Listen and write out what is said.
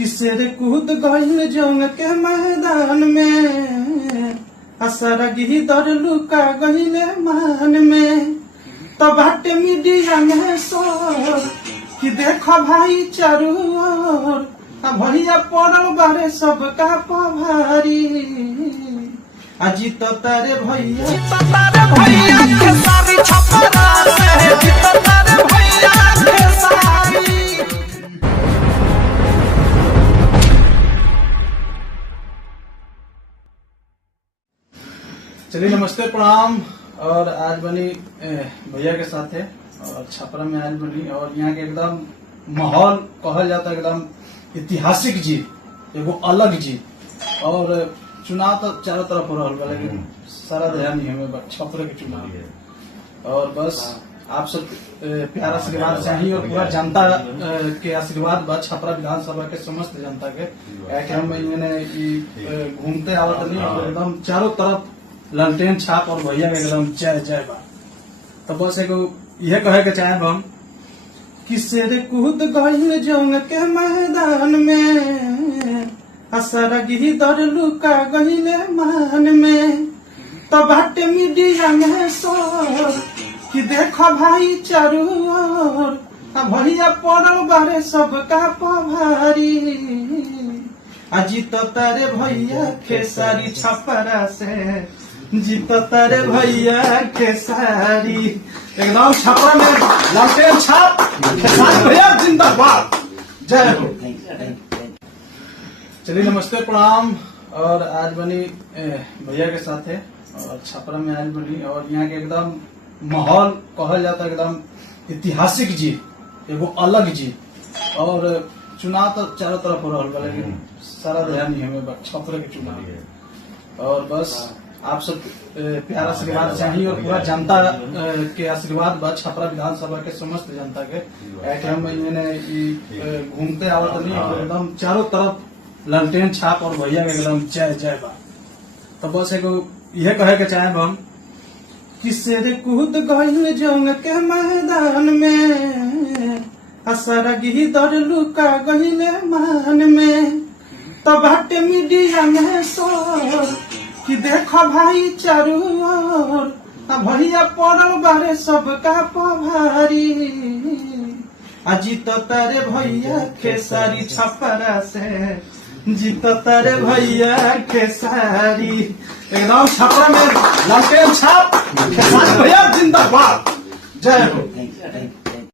किसेर कूद गईल जंग के मैदान में असरगी दर लुका गईले मान में तो बाटे मीडिया में शोर कि देखो भाई चारू ओर भैया पड़ल बारे सबका पभारी अजी तो तारे भैया के सारी छपरा से जीतो तारे भैया के सारी। चलिए नमस्ते प्रणाम। और आज बनी भैया के साथ है और छपरा में आज बनी और यहाँ के एकदम माहौल कहल जाता है एकदम ऐतिहासिक जीत, एगो अलग जीत। और चुनाव तो चारों तरफ हो रहा है लेकिन सारा ध्यान नहीं हमें छपरा के चुनाव। और बस आप सब प्यार आशीर्वाद चाहिए और पूरा जनता के आशीर्वाद बस छपरा विधानसभा के समस्त जनता के हम घूमते आवत नहीं एकदम चारों तरफ ललटेन छाप और भैया के एकदम जय जय बा। तो बस एगो यह कहे के चाहे हम किसेर कूद गईल जंग के मैदान में असरगी दर लुका गईले मान में तो बाटे मीडिया में शोर कि देखो भाई चारू ओर भैया पड़ल बारे सबका पभारी अजी तो तारे भैया के सारी छपरा से जीतो तारे भैया के सारी एकदम छपरा में ललटेन छाप खेसारी भैया जिंदाबाद जय हो। चलिए नमस्ते प्रणाम। और आज बनी भैया के साथ है और छपरा में आज बनी और यहाँ के एकदम माहौल कहल जाता है एकदम ऐतिहासिक जीत, एगो अलग जीत। और चुनाव तो चारों तरफ हो रहा है लेकिन सारा ध्यान नहीं हमें छपरा के चुनाव। और बस आप सब प्यार आशीर्वाद चाहिए और पूरा जनता के आशीर्वाद बस छपरा विधानसभा के समस्त जनता के हम घूमते आवत नहीं एकदम चारों तरफ ललटेन छाप और भैया के एकदम जय जय बा। तो बस एगो यह कहे के चाहे हम किसेर कूद गईल जंग के मैदान में असरगी दर लुका गईले मान में तो बाटे मीडिया में शोर कि देखो भाई चारू ओर भैया पड़ल बारे सबका पभारी अजी तो तारे भैया के सारी छपरा से जीतो तारे भैया के सारी एकदम छपरा में ललटेन छाप खेसारी भैया जिंदाबाद जय हो।